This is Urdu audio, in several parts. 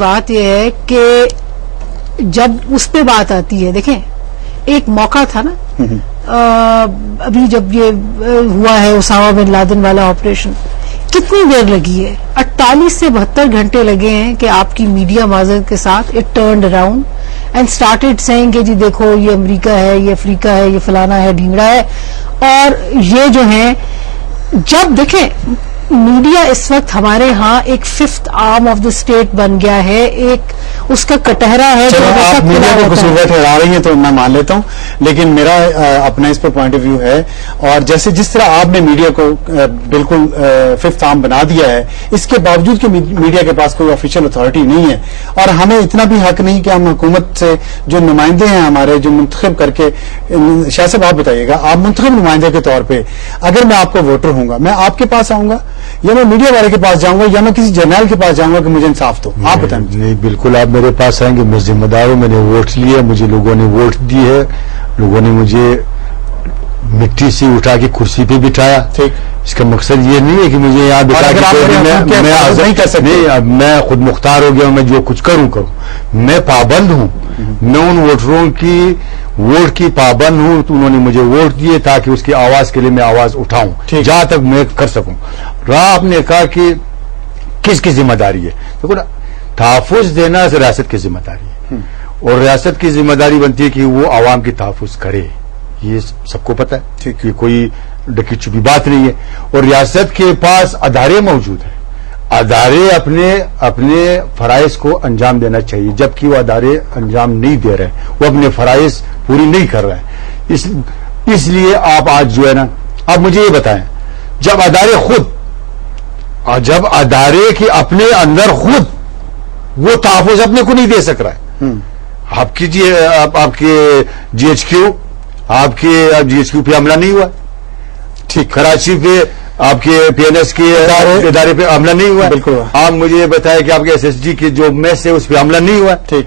بات یہ ہے کہ جب اس پہ بات آتی ہے، دیکھیں ایک موقع تھا نا ابھی جب یہ ہوا ہے اسامہ بن لادن والا آپریشن، کتنی دیر لگی ہے؟ 48 سے 72 گھنٹے لگے ہیں کہ آپ کی میڈیا معذرت کے ساتھ it turned around and started seeing کہ جی دیکھو یہ امریکہ ہے، یہ افریقہ ہے، یہ فلانا ہے، ڈھینگڑا ہے. اور یہ جو ہیں جب دیکھیں میڈیا اس وقت ہمارے ہاں ایک fifth arm of the state بن گیا ہے، ایک اس کا کٹہرا ہے. آپ میڈیا کو قصور ٹھہرا رہی ہیں تو میں مان لیتا ہوں، لیکن میرا اپنا اس پر پوائنٹ آف ویو ہے. اور جس طرح آپ نے میڈیا کو بالکل ففتھ آرم بنا دیا ہے، اس کے باوجود کہ میڈیا کے پاس کوئی آفیشیل اتھارٹی نہیں ہے، اور ہمیں اتنا بھی حق نہیں کہ ہم حکومت سے جو نمائندے ہیں ہمارے، جو منتخب کر کے، شاہ صاحب آپ بتائیے گا، آپ منتخب نمائندے کے طور پہ اگر میں آپ کو ووٹر ہوں گا، میں آپ کے پاس آؤں گا یا میں میڈیا والے کے پاس جاؤں گا یا میں کسی جرنیل کے پاس جاؤں گا کہ مجھے انصاف دو؟ آپ بتائیں. نہیں، بالکل آپ میرے پاس آئیں گے، میں ذمہ دار ہوں، میں نے ووٹ لیے، مجھے لوگوں نے ووٹ دی ہے، لوگوں نے مجھے مٹی سے اٹھا کے کرسی پہ بٹھایا. ٹھیک، اس کا مقصد یہ نہیں ہے کہ مجھے یہاں بٹھا کے میں خود مختار ہو گیا ہوں، میں جو کچھ کروں. میں پابند ہوں، میں ان ووٹروں کی ووٹ کی پابند ہوں. انہوں نے مجھے ووٹ دیے تاکہ اس کی آواز کے لیے میں آواز اٹھاؤں جہاں تک میں کر سکوں. آپ نے کہا کہ کس کی ذمہ داری ہے؟ دیکھو نا، تحفظ دینا ریاست کی ذمہ داری ہے، اور ریاست کی ذمہ داری بنتی ہے کہ وہ عوام کی تحفظ کرے. یہ سب کو پتہ ہے کہ کوئی ڈکی چھپی بات نہیں ہے. اور ریاست کے پاس ادارے موجود ہیں، ادارے اپنے فرائض کو انجام دینا چاہیے، جبکہ وہ ادارے انجام نہیں دے رہے، وہ اپنے فرائض پوری نہیں کر رہے ہیں. اس لیے آپ آج جو ہے نا، آپ مجھے یہ بتائیں، جب ادارے کے اپنے اندر خود وہ تحفظ اپنے کو نہیں دے سک رہا ہے، آپ کے جی ایچ کیو پہ حملہ نہیں ہوا، ٹھیک، کراچی پہ آپ کے پی این ایس کے ادارے پہ حملہ نہیں ہوا، بالکل. آپ مجھے یہ بتائیں کہ آپ کے ایس ایس ڈی کے جو میس ہے اس پہ حملہ نہیں ہوا. ٹھیک،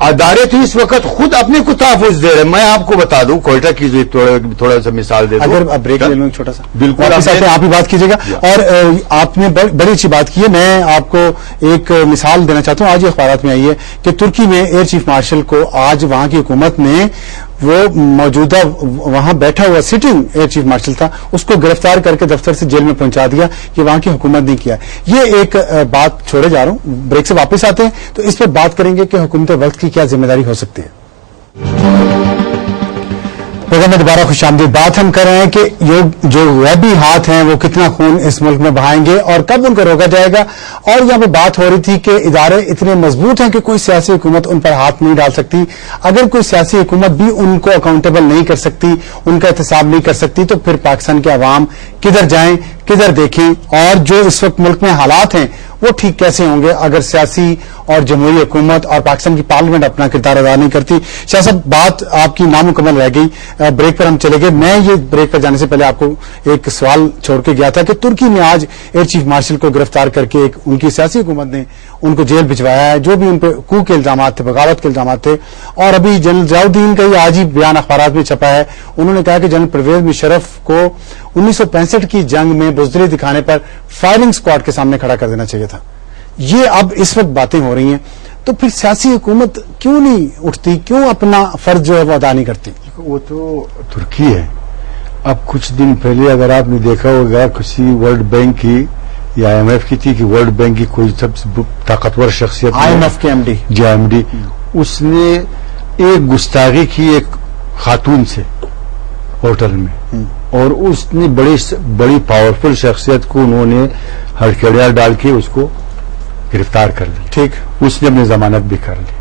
ادارے تو اس وقت خود اپنے کو تحفظ دے رہے ہیں. میں آپ کو بتا دوں، کوئٹہ کی تھوڑا سا مثال دے دوں. اگر بریک لے لوں چھوٹا سا، بالکل آپ ہی بات کیجیے گا. اور آپ نے بڑی اچھی بات کی ہے. میں آپ کو ایک مثال دینا چاہتا ہوں، آج اخبارات میں آئی ہے کہ ترکی میں ایئر چیف مارشل کو آج وہاں کی حکومت نے، وہ موجودہ وہاں بیٹھا ہوا سٹنگ ایئر چیف مارشل تھا، اس کو گرفتار کر کے دفتر سے جیل میں پہنچا دیا. یہ وہاں کی حکومت نے کیا. یہ ایک بات چھوڑے جا رہا ہوں، بریک سے واپس آتے ہیں تو اس پر بات کریں گے کہ حکومت وقت کی کیا ذمہ داری ہو سکتی ہے. پروگرام میں دوبارہ خوش آمدید. بات ہم کر رہے ہیں کہ جو غیبی ہاتھ ہیں وہ کتنا خون اس ملک میں بہائیں گے اور کب ان کو روکا جائے گا. اور یہاں پہ بات ہو رہی تھی کہ ادارے اتنے مضبوط ہیں کہ کوئی سیاسی حکومت ان پر ہاتھ نہیں ڈال سکتی. اگر کوئی سیاسی حکومت بھی ان کو اکاؤنٹیبل نہیں کر سکتی، ان کا احتساب نہیں کر سکتی، تو پھر پاکستان کے عوام کدھر جائیں، کدھر دیکھیں؟ اور جو اس وقت ملک میں حالات ہیں وہ ٹھیک کیسے ہوں گے اگر سیاسی اور جمہوری حکومت اور پاکستان کی پارلیمنٹ اپنا کردار ادا نہیں کرتی؟ شاہ صاحب، بات آپ کی نامکمل رہ گئی، بریک پر ہم چلے گئے. میں یہ بریک پر جانے سے پہلے آپ کو ایک سوال چھوڑ کے گیا تھا کہ ترکی نے آج ایئر چیف مارشل کو گرفتار کر کے ان کی سیاسی حکومت نے ان کو جیل بھجوایا ہے، جو بھی ان پہ کو کے الزامات تھے، بغاوت کے الزامات تھے. اور ابھی جنرل ضیاء الدین کا یہ آج ہی بیان اخبارات میں چھپا ہے، انہوں نے کہا کہ جنرل پرویز مشرف کو 1965 کی جنگ میں بزدلی دکھانے پر فائرنگ اسکواڈ کے سامنے کھڑا کر دینا چاہیے تھا. یہ اب اس وقت باتیں ہو رہی ہیں، تو پھر سیاسی حکومت کیوں نہیں اٹھتی، کیوں اپنا فرض جو ہے وہ ادا نہیں کرتی؟ وہ تو ترکی ہے. اب کچھ دن پہلے اگر آپ نے دیکھا ہوگا کسی ورلڈ بینک کی یا آئی ایم ایف کی تھی کہ ورلڈ بینک کی کوئی سب سے طاقتور شخصیت، آئی ایم ایف کے M D, G M D, اس نے ایک گستاخی کی ایک خاتون سے ہوٹل میں، اور اس نے بڑی پاورفل شخصیت کو انہوں نے ہڑکڑیاں ڈال کے اس کو گرفتار کر لی. ٹھیک، اس نے اپنی ضمانت بھی کر لی.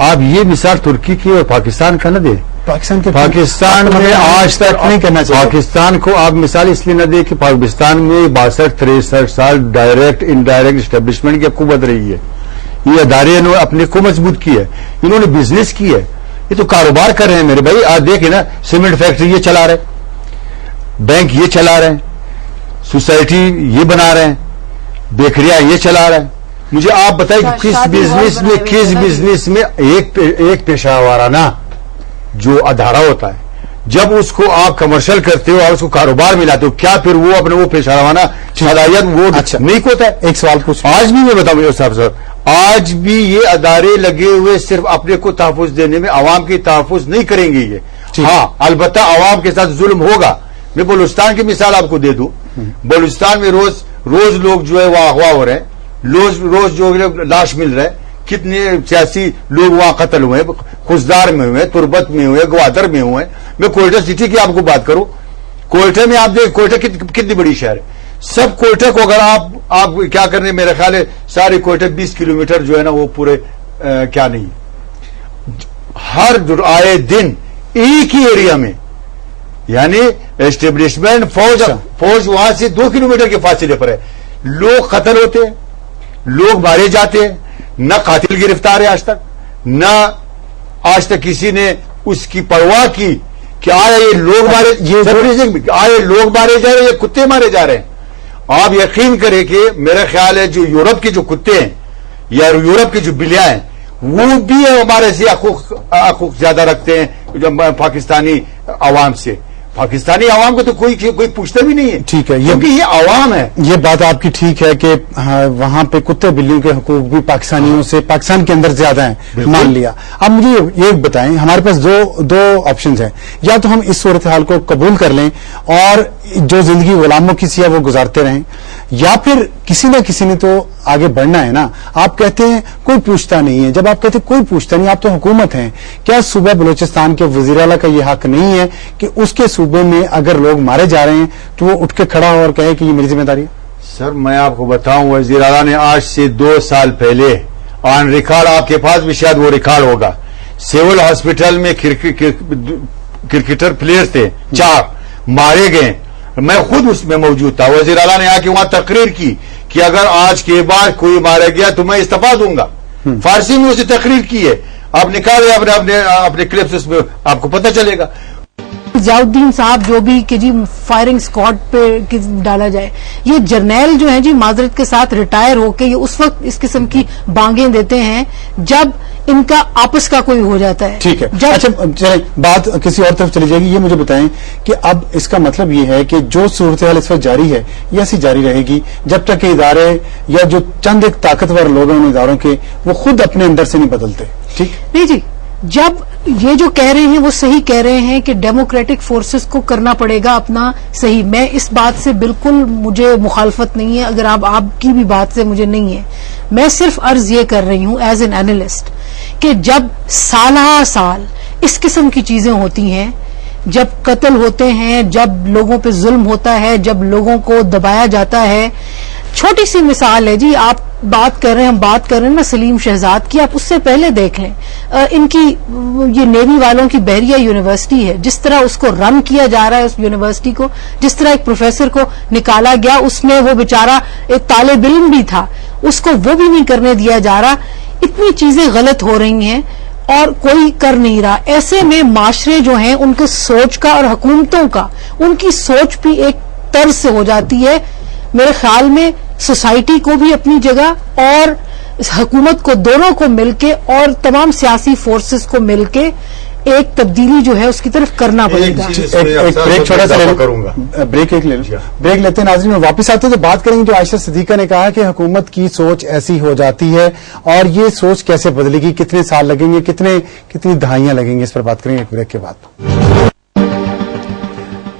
آپ یہ مثال ترکی کی اور پاکستان کا نہ دیں. پاکستان میں آج تک نہیں کرنا چاہیے. پاکستان کو آپ مثال اس لیے نہ دیں کہ پاکستان میں 62-63 سال ڈائریکٹ انڈائریکٹ اسٹیبلشمنٹ کی حکومت رہی ہے. یہ ادارے نے اپنے کو مضبوط کی ہے، انہوں نے بزنس کی ہے، یہ تو کاروبار کر رہے ہیں میرے بھائی. آج دیکھیں نا، سیمنٹ فیکٹری یہ چلا رہے، بینک یہ چلا رہے ہیں، سوسائٹی یہ بنا رہے ہیں، بیکریاں یہ چلا رہے ہیں. مجھے آپ بتائیں کہ کس بزنس میں ایک پیشہ ورانہ جو ادارہ ہوتا ہے، جب اس کو آپ کمرشل کرتے ہو اور اس کو کاروبار میں لاتے ہو، کیا پھر وہ اپنے وہ پیشہ ورانہ صلاحیت وہ نہیں ہوتا ہے؟ ایک سوال پوچھ، آج بھی میں بتاؤں صاحب، آج بھی یہ ادارے لگے ہوئے صرف اپنے کو تحفظ دینے میں، عوام کی تحفظ نہیں کریں گے یہ. ہاں البتہ عوام کے ساتھ ظلم ہوگا. میں بلوچستان کی مثال آپ کو دے دوں. بلوچستان میں روز لوگ جو ہے وہاں اغوا ہو رہے ہیں، روز جو لاش مل رہا ہے. کتنے سیاسی لوگ وہاں قتل ہوئے ہیں، خزدار میں ہوئے، تربت میں ہوئے، گوادر میں ہوئے. میں کوئٹہ سٹی کی آپ کو بات کروں، کوئٹہ میں آپ دیکھ کوئٹہ کتنی بڑی شہر ہے. سب کوئٹہ کو اگر آپ کیا کرنے، میرا خیال ہے سارے کوئٹہ 20 کلومیٹر جو ہے نا وہ پورے کیا نہیں، ہر آئے دن ایک ہی ایریا میں، یعنی اسٹیبلشمنٹ فوج وہاں سے 2 کلومیٹر کے فاصلے پر ہے. لوگ قتل ہوتے ہیں، لوگ مارے جاتے ہیں. نہ قاتل گرفتار ہے آج تک کسی نے اس کی پرواہ کی کہ آیا یہ لوگ مارے جا رہے ہیں، یہ کتے مارے جا رہے ہیں. آپ یقین کریں کہ میرا خیال ہے جو یورپ کے جو کتے ہیں یا یورپ کی جو بلیاں ہیں وہ بھی ہمارے سے حقوق زیادہ رکھتے ہیں جو پاکستانی عوام سے. پاکستانی عوام کو تو کوئی پوچھتا بھی نہیں ہے. ٹھیک ہے، کیونکہ یہ عوام ہے. یہ بات آپ کی ٹھیک ہے کہ وہاں پہ کتے بلیوں کے حقوق بھی پاکستانیوں سے پاکستان کے اندر زیادہ ہیں، مان لیا. اب مجھے یہ بتائیں، ہمارے پاس دو آپشنز ہیں. یا تو ہم اس صورتحال کو قبول کر لیں اور جو زندگی غلاموں کی سی ہے وہ گزارتے رہیں، یا پھر کسی نہ کسی نے تو آگے بڑھنا ہے نا. آپ کہتے ہیں کوئی پوچھتا نہیں ہے. جب آپ کہتے ہیں کوئی پوچھتا نہیں، آپ تو حکومت ہیں، کیا صوبہ بلوچستان کے وزیر اعلیٰ کا یہ حق نہیں ہے کہ اس کے صوبے میں اگر لوگ مارے جا رہے ہیں تو وہ اٹھ کے کھڑا ہو اور کہے کہ یہ میری ذمہ داری ہے؟ سر میں آپ کو بتاؤں، وزیر اعلیٰ نے آج سے 2 سال پہلے آن ریکارڈ، آپ کے پاس بھی شاید وہ ریکارڈ ہوگا، سول ہاسپٹل میں کرکٹر پلیئر تھے 4 مارے گئے. میں خود اس میں موجود تھا. وزیر اعلیٰ نے آ کے وہاں تقریر کی کہ اگر آج کے بعد کوئی مارا گیا تو میں استعفا دوں گا. فارسی میں اسے تقریر کی ہے. آپ نکالے اپنے کلپس، اس میں آپ کو پتہ چلے گا. ضیاءالدین صاحب جو بھی کہ جی فائرنگ اسکواڈ پہ ڈالا جائے، یہ جرنیل جو ہیں جی معذرت کے ساتھ ریٹائر ہو کے یہ اس وقت اس قسم کی بانگیں دیتے ہیں جب ان کا آپس کا کوئی ہو جاتا ہے. ٹھیک ہے، اچھا چلیں بات کسی اور طرف چلی جائے گی. یہ مجھے بتائیں کہ اب اس کا مطلب یہ ہے کہ جو صورتحال اس وقت جاری ہے یہ ایسی جاری رہے گی جب تک کہ ادارے یا جو چند ایک طاقتور لوگ ہیں ان اداروں کے وہ خود اپنے اندر سے نہیں بدلتے؟ ٹھیک نہیں جی، جب یہ جو کہہ رہے ہیں وہ صحیح کہہ رہے ہیں کہ ڈیموکریٹک فورسز کو کرنا پڑے گا اپنا صحیح. میں اس بات سے بالکل مجھے مخالفت نہیں ہے، اگر آپ کی بھی بات سے مجھے نہیں ہے. میں صرف عرض یہ کر رہی ہوں ایز این اینالسٹ کہ جب سالہ سال اس قسم کی چیزیں ہوتی ہیں، جب قتل ہوتے ہیں، جب لوگوں پہ ظلم ہوتا ہے، جب لوگوں کو دبایا جاتا ہے. چھوٹی سی مثال ہے جی، آپ بات کر رہے ہیں، ہم بات کر رہے ہیں نا سلیم شہزاد کی، آپ اس سے پہلے دیکھ لیں ان کی یہ نیوی والوں کی بحریہ یونیورسٹی ہے، جس طرح اس کو رن کیا جا رہا ہے اس یونیورسٹی کو، جس طرح ایک پروفیسر کو نکالا گیا، اس میں وہ بیچارہ ایک طالب علم بھی تھا، اس کو وہ بھی نہیں کرنے دیا جا رہا. اتنی چیزیں غلط ہو رہی ہیں اور کوئی کر نہیں رہا. ایسے میں معاشرے جو ہیں ان کے سوچ کا اور حکومتوں کا ان کی سوچ بھی ایک طرز سے ہو جاتی ہے. میرے خیال میں سوسائٹی کو بھی اپنی جگہ اور حکومت کو دونوں کو مل کے اور تمام سیاسی فورسز کو مل کے ایک تبدیلی جو ہے اس کی طرف کرنا پڑے گا. ایک بریک چھوٹا سا بریک لے لیتے ہیں ناظرین. واپس آتے تو بات کریں گے جو عائشہ صدیقہ نے کہا کہ حکومت کی سوچ ایسی ہو جاتی ہے اور یہ سوچ کیسے بدلے گی، کتنے سال لگیں گے، کتنی دہائیاں لگیں گی، اس پر بات کریں گے ایک بریک کے بعد.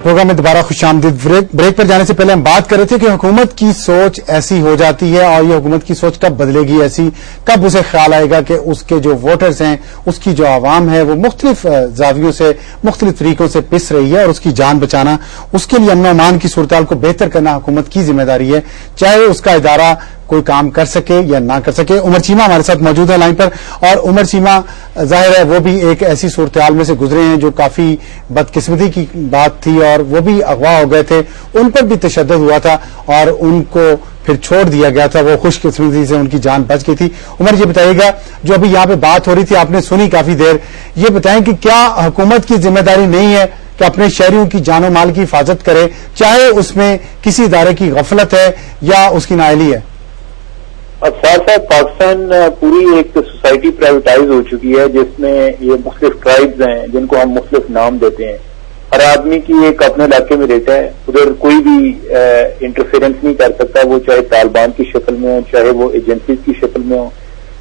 پروگرام میں دوبارہ خوش آمدید. بریک پر جانے سے پہلے ہم بات کر رہے تھے کہ حکومت کی سوچ ایسی ہو جاتی ہے اور یہ حکومت کی سوچ کب بدلے گی ایسی، کب اسے خیال آئے گا کہ اس کے جو ووٹرز ہیں، اس کی جو عوام ہے وہ مختلف زاویوں سے مختلف طریقوں سے پس رہی ہے اور اس کی جان بچانا، اس کے لیے امن و امان کی صورتحال کو بہتر کرنا حکومت کی ذمہ داری ہے، چاہے اس کا ادارہ کوئی کام کر سکے یا نہ کر سکے. عمر چیمہ ہمارے ساتھ موجود ہے لائن پر. اور عمر چیمہ ظاہر ہے وہ بھی ایک ایسی صورتحال میں سے گزرے ہیں جو کافی بدقسمتی کی بات تھی اور وہ بھی اغوا ہو گئے تھے، ان پر بھی تشدد ہوا تھا اور ان کو پھر چھوڑ دیا گیا تھا، وہ خوش قسمتی سے ان کی جان بچ گئی تھی. عمر یہ بتائیے گا جو ابھی یہاں پہ بات ہو رہی تھی آپ نے سنی کافی دیر، یہ بتائیں کہ کیا حکومت کی ذمہ داری نہیں ہے کہ اپنے شہریوں کی جان و مال کی حفاظت کرے، چاہے اس میں کسی ادارے کی غفلت ہے یا اس کی نااہلی ہے؟ اور ساتھ ساتھ پاکستان پوری ایک سوسائٹی پرائیویٹائز ہو چکی ہے جس میں یہ مختلف ٹرائبز ہیں جن کو ہم مختلف نام دیتے ہیں. ہر آدمی کی ایک اپنے علاقے میں رہتا ہے، ادھر کوئی بھی انٹرفیئرنس نہیں کر سکتا، وہ چاہے طالبان کی شکل میں ہو، چاہے وہ ایجنسیز کی شکل میں ہو،